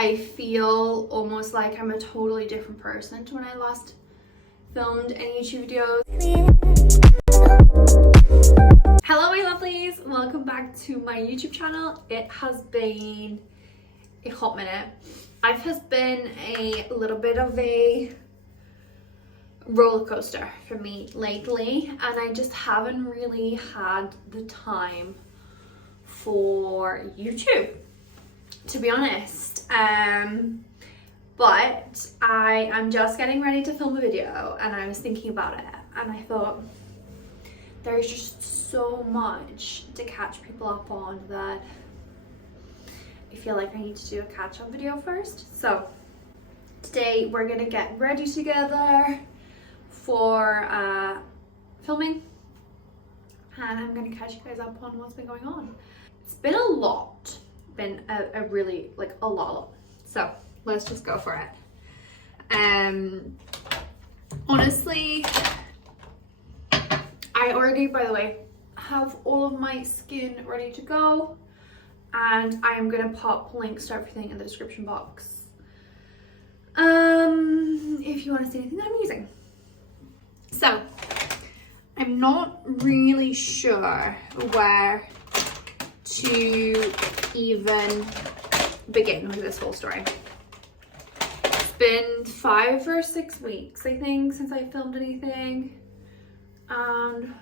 I feel almost like I'm a totally different person to when I last filmed any YouTube videos. Hello my lovelies, welcome back to my YouTube channel. It has been a hot minute. Life has been a little bit of a roller coaster for me lately, and I just haven't really had the time for YouTube, to be honest. But I am just getting ready to film a video, and I was thinking about it, and I thought there's just so much to catch people up on that I feel like I need to do a catch-up video first. So today we're gonna get ready together for filming, and I'm gonna catch you guys up on what's been going on. It's been a lot, been a really like a lot. So let's just go for it. Honestly, I already, by the way, have all of my skin ready to go, and I am gonna pop links to everything in the description box if you want to see anything that I'm using. So I'm not really sure where to even begin with this whole story. It's been 5 or 6 weeks, I think, since I filmed anything, and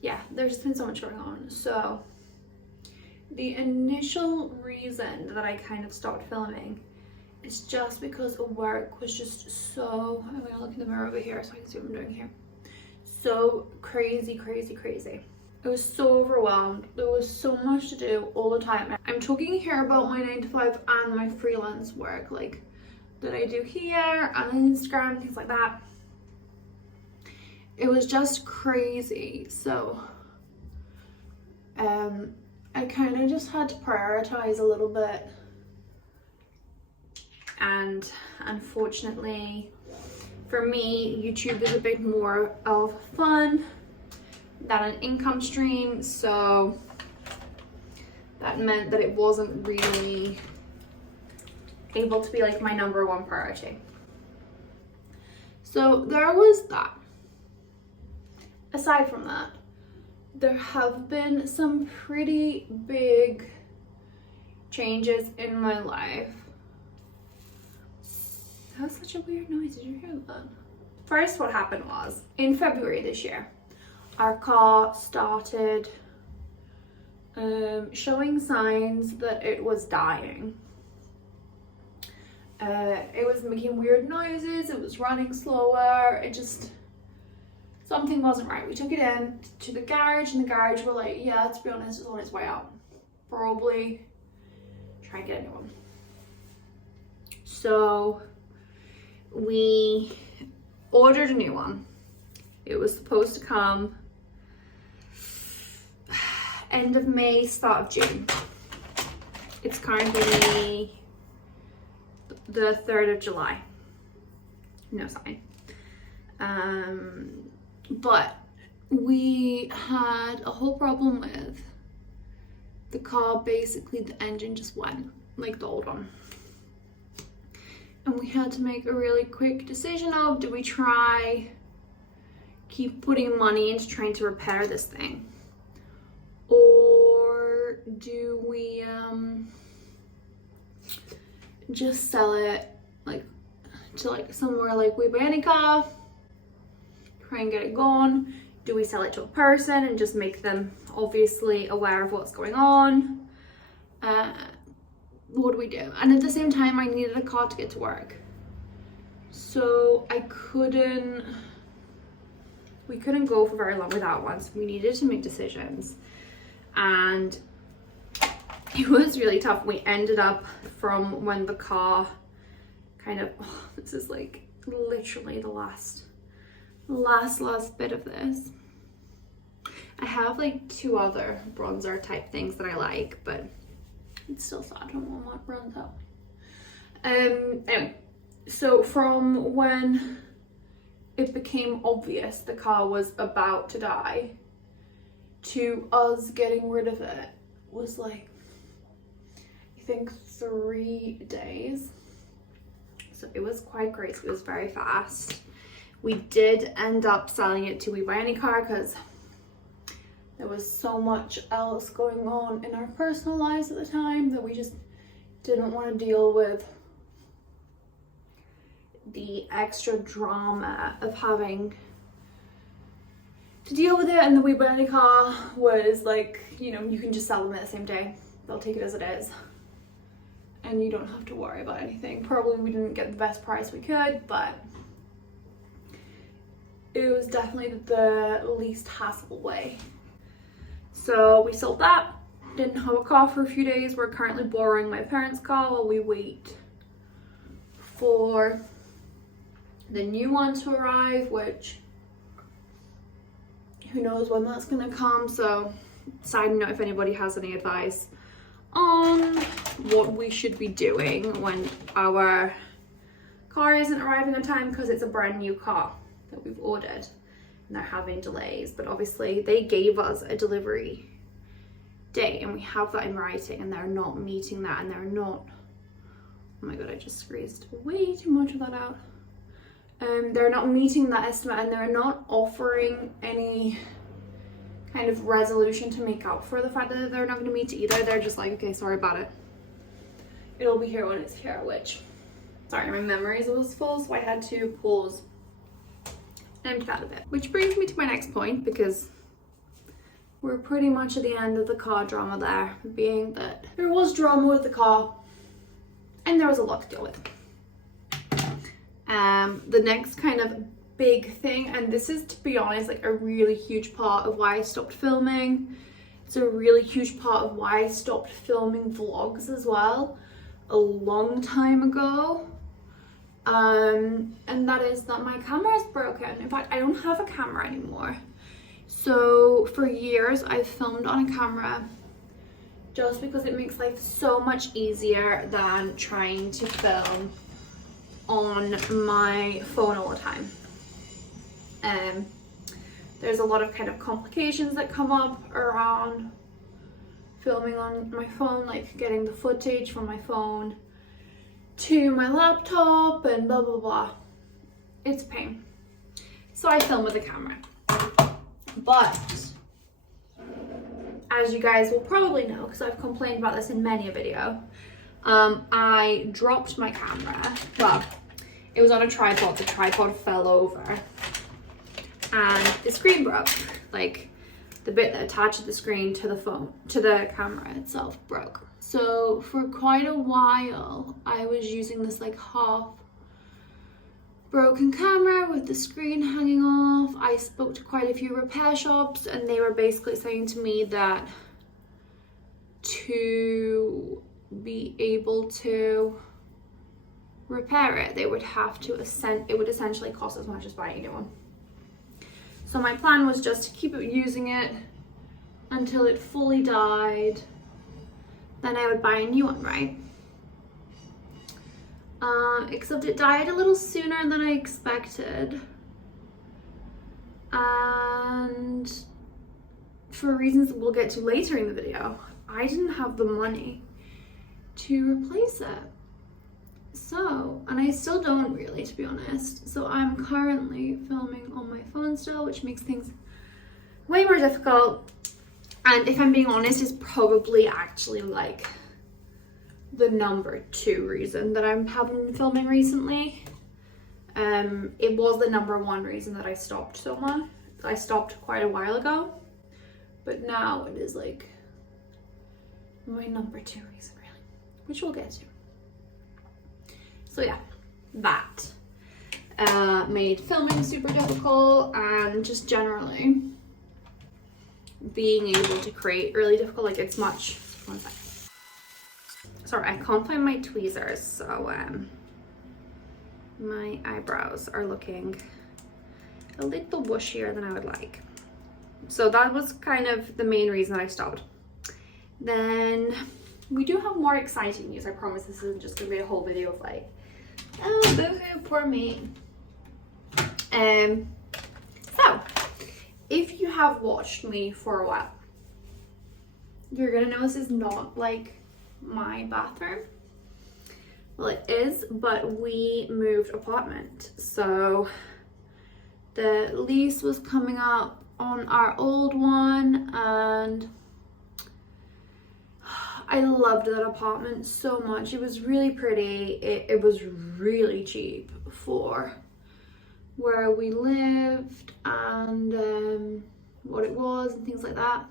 yeah, there's been so much going on. So the initial reason that I kind of stopped filming is just because work was just so, I'm gonna look in the mirror over here so I can see what I'm doing here, so crazy. I was so overwhelmed. There was so much to do all the time. I'm talking here about my 9 to 5 and my freelance work, like that I do here on Instagram, things like that. It was just crazy. So I kind of just had to prioritize a little bit, and unfortunately for me, YouTube is a bit more of fun than an income stream, so that meant that it wasn't really able to be like my #1 priority. So there was that. Aside from that, there have been some pretty big changes in my life. That was such a weird noise, did you hear that? First, what happened was, in February this year, our car started showing signs that it was dying. It was making weird noises, it was running slower, it just, something wasn't right. We took it in to the garage, and the garage were like, yeah, to be honest, it's on its way out. Probably try and get a new one. So we ordered a new one. It was supposed to come end of May, start of June. It's currently the 3rd of July. No sign. But we had a whole problem with the car. Basically, the engine just went, like the old one. And we had to make a really quick decision of, do we try keep putting money into trying to repair this thing, or do we just sell it like to like somewhere like We Buy Any Car, try and get it gone? Do we sell it to a person and just make them obviously aware of what's going on? What do we do? And at the same time, I needed a car to get to work, so we couldn't go for very long without one, so we needed to make decisions, and it was really tough. We ended up, from when the car kind of, this is like literally the last bit of this. I have like 2 other bronzer type things that I like, but it's still sad. I don't want my bronze out. Anyway, so from when it became obvious the car was about to die to us getting rid of it was like, I I think 3 days. So it was quite crazy. It was very fast. We did end up selling it to We Buy Any Car because there was so much else going on in our personal lives at the time that we just didn't want to deal with the extra drama of having to deal with it. And the We Buy Any Car was like, you know, you can just sell them the same day. They'll take it as it is. And you don't have to worry about anything. Probably we didn't get the best price we could, but it was definitely the least hassle way. So we sold that. Didn't have a car for a few days. We're currently borrowing my parents' car while we wait for the new one to arrive, which who knows when that's gonna come. So side note, if anybody has any advice on what we should be doing when our car isn't arriving on time, because it's a brand new car that we've ordered and they're having delays. But obviously they gave us a delivery date and we have that in writing, and they're not meeting that, and they're not, oh my god, I just squeezed way too much of that out. They're not meeting that estimate, and they're not offering any kind of resolution to make up for the fact that they're not going to meet it either. They're just like, okay, sorry about it, it'll be here when it's here, which, sorry, my memories was full, so I had to pause and empty that a bit. Which brings me to my next point, because we're pretty much at the end of the car drama there, being that there was drama with the car and there was a lot to deal with. The next kind of big thing, and this is, to be honest, like a really huge part of why I stopped filming. It's a really huge part of why I stopped filming vlogs as well a long time ago. And that is that my camera is broken. In fact, I don't have a camera anymore. So for years I've filmed on a camera just because it makes life so much easier than trying to film on my phone all the time. There's a lot of kind of complications that come up around filming on my phone, like getting the footage from my phone to my laptop and blah blah blah. It's a pain. So I film with a camera. But as you guys will probably know, because I've complained about this in many a video, I dropped my camera. Well, it was on a tripod. The tripod fell over and the screen broke. Like the bit that attaches the screen to the phone, to the camera itself, broke. So for quite a while I was using this like half broken camera with the screen hanging off. I spoke to quite a few repair shops and they were basically saying to me that to be able to repair it, they would have to it would essentially cost as much as buying a new one. So my plan was just to keep using it until it fully died, then I would buy a new one, right? Except it died a little sooner than I expected, and for reasons we'll get to later in the video, I didn't have the money to replace it. So, and I still don't really, to be honest. So I'm currently filming on my phone still, which makes things way more difficult. And if I'm being honest, it's probably actually like the number 2 reason that I'm having filming recently. It was the number 1 reason that I stopped so much. I stopped quite a while ago, but now it is like my number 2 reason, really, which we'll get to. So yeah, that made filming super difficult, and just generally being able to create really difficult. Like it's much, one second. Sorry, I can't find my tweezers, so my eyebrows are looking a little bushier than I would like. So that was kind of the main reason I stopped. Then we do have more exciting news. I promise this isn't just gonna be a whole video of like, oh, boo-hoo, poor me. So if you have watched me for a while, you're gonna know this is not like my bathroom. Well, it is, but we moved apartment. So the lease was coming up on our old one, and I loved that apartment so much. It was really pretty. It was really cheap for where we lived and what it was and things like that.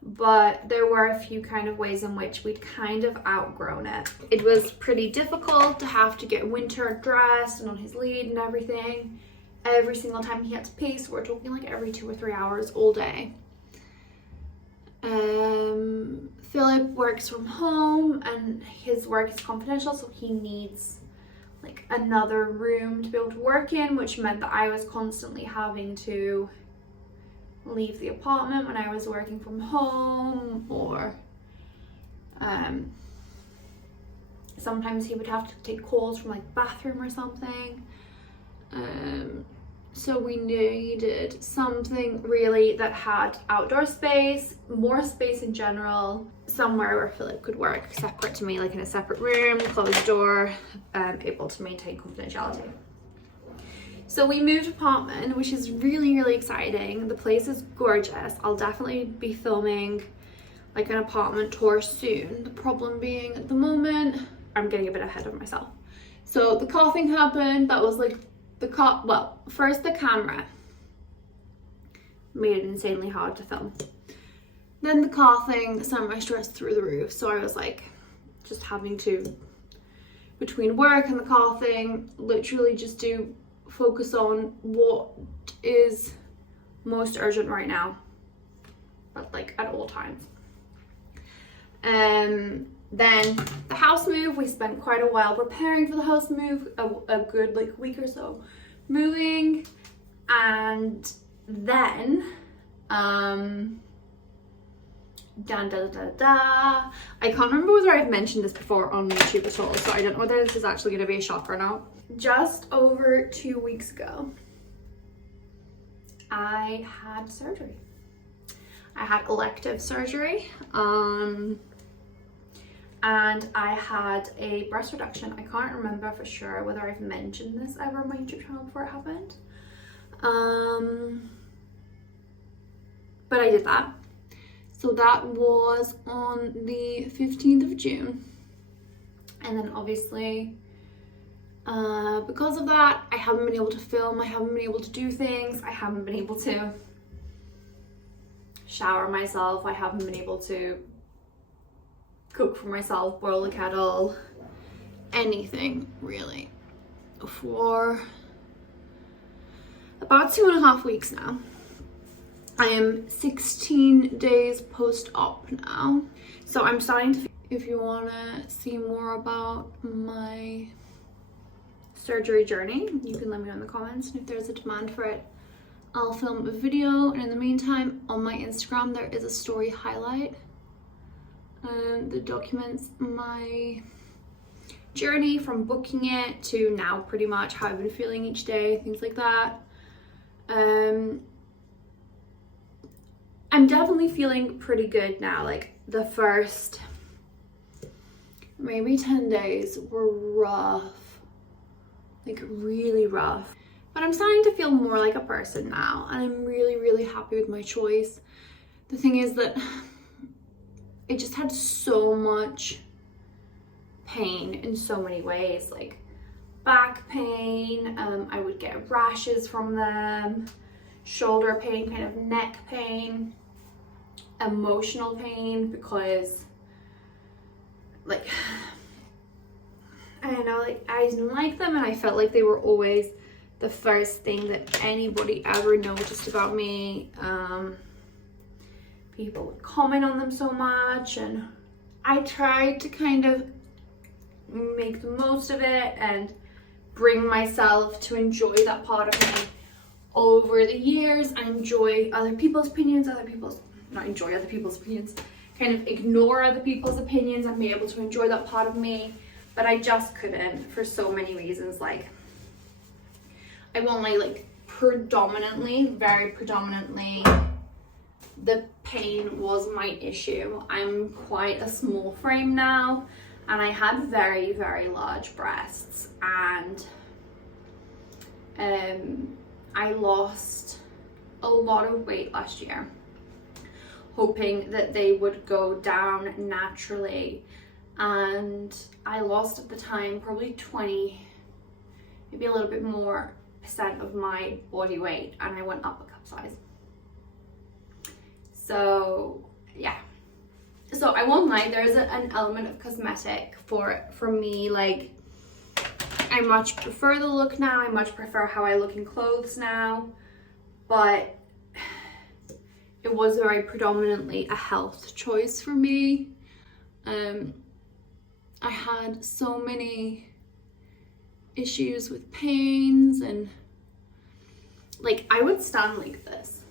But there were a few kind of ways in which we'd kind of outgrown it. It was pretty difficult to have to get winter dressed and on his lead and everything every single time he had to pee. So we're talking like every 2 or 3 hours all day. Philip works from home and his work is confidential, so he needs like another room to be able to work in, which meant that I was constantly having to leave the apartment when I was working from home, or sometimes he would have to take calls from like bathroom or something. So we needed something really that had outdoor space, more space in general, somewhere where Philip could work separate to me, like in a separate room, closed door, able to maintain confidentiality. So we moved apartment, which is really, really exciting. The place is gorgeous. I'll definitely be filming like an apartment tour soon. The problem being at the moment, I'm getting a bit ahead of myself. So the coughing happened. That was like first the camera made it insanely hard to film. Then the coughing sent my stress through the roof. So I was like just having to, between work and the coughing, literally just focus on what is most urgent right now, but like at all times. Then the house move, we spent quite a while preparing for the house move, a good like week or so moving, and then I can't remember whether I've mentioned this before on YouTube at all, so I don't know whether this is actually going to be a shock or not. Just over 2 weeks ago, I had surgery. I had elective surgery, and I had a breast reduction. I can't remember for sure whether I've mentioned this ever on my YouTube channel before it happened. But I did that. So that was on the 15th of June. And then obviously, because of that, I haven't been able to film, I haven't been able to do things, I haven't been able to shower myself, I haven't been able to cook for myself, boil the kettle, anything really, for about 2.5 weeks now. I am 16 days post-op now, so I'm starting to, if you want to see more about my surgery journey, you can let me know in the comments, and if there's a demand for it, I'll film a video. And in the meantime, on my Instagram there is a story highlight that documents my journey from booking it to now, pretty much how I've been feeling each day, things like that. I'm definitely feeling pretty good now. Like the first maybe 10 days were rough, like really rough, but I'm starting to feel more like a person now, and I'm really, really happy with my choice. The thing is that it just had so much pain in so many ways, like back pain, I would get rashes from them, shoulder pain, kind of neck pain, emotional pain, because like, I don't know, like I didn't like them, and I felt like they were always the first thing that anybody ever noticed about me. People would comment on them so much, and I tried to kind of make the most of it and bring myself to enjoy that part of me over the years, and enjoy other people's opinions, kind of ignore other people's opinions and be able to enjoy that part of me. But I just couldn't, for so many reasons. Like, I've only like very predominantly the pain was my issue. I'm quite a small frame now, and I had very, very large breasts, and I lost a lot of weight last year, hoping that they would go down naturally, and I lost at the time probably 20, maybe a little bit more % of my body weight, and I went up a cup size. So yeah, so I won't lie, there is an element of cosmetic for me. Like, I much prefer the look now, I much prefer how I look in clothes now, but it was very predominantly a health choice for me. I had so many issues with pains, and like I would stand like this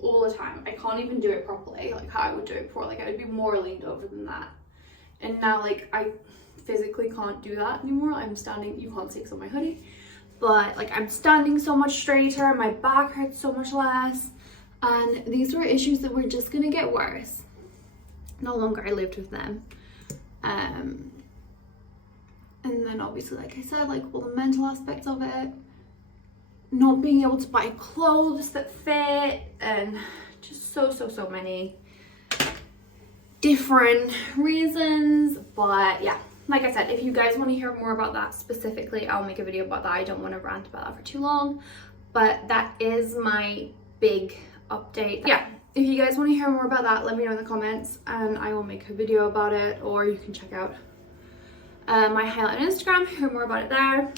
all the time. I can't even do it properly like how I would do it before. Like, I'd be more leaned over than that, and now like I physically can't do that anymore. I'm standing, you can't see because of my hoodie, but like I'm standing so much straighter, my back hurts so much less, and these were issues that were just gonna get worse the longer I lived with them. And then obviously, like I said, like all the mental aspects of it, not being able to buy clothes that fit, and just so many different reasons. But yeah, like I said, if you guys want to hear more about that specifically, I'll make a video about that. I don't want to rant about that for too long, but that is my big update. Yeah, if you guys want to hear more about that, let me know in the comments and I will make a video about it, or you can check out my highlight on Instagram, hear more about it there.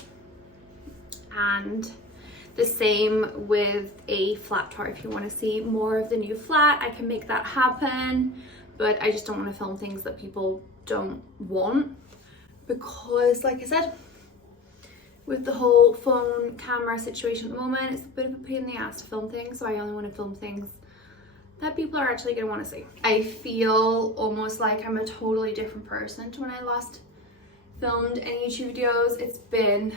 And the same with a flat tour. If you want to see more of the new flat, I can make that happen, but I just don't want to film things that people don't want, because like I said, with the whole phone camera situation at the moment, it's a bit of a pain in the ass to film things, so I only want to film things that people are actually going to want to see. I feel almost like I'm a totally different person to when I last filmed any YouTube videos. It's been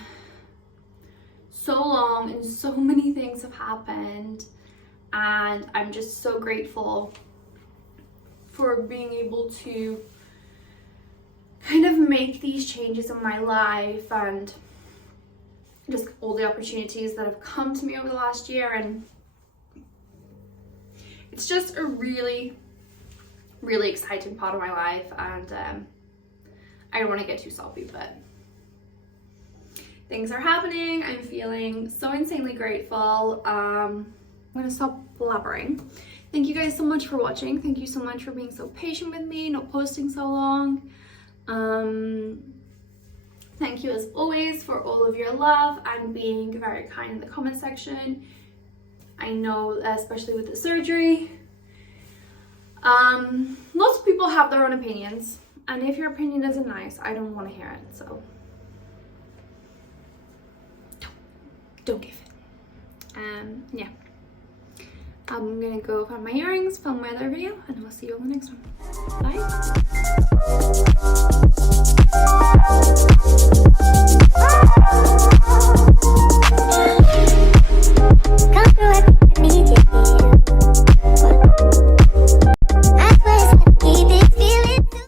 so long and so many things have happened, and I'm just so grateful for being able to kind of make these changes in my life, and just all the opportunities that have come to me over the last year. And it's just a really exciting part of my life, and I don't want to get too soppy, but things are happening. I'm feeling so insanely grateful. I'm gonna stop blabbering. Thank you guys so much for watching. Thank you so much for being so patient with me, not posting so long. Thank you as always for all of your love and being very kind in the comment section. I know, especially with the surgery, lots of people have their own opinions, and if your opinion isn't nice, I don't want to hear it, so don't give it. Yeah, I'm gonna go find my earrings, film my other video, and I'll see you on the next one. Bye.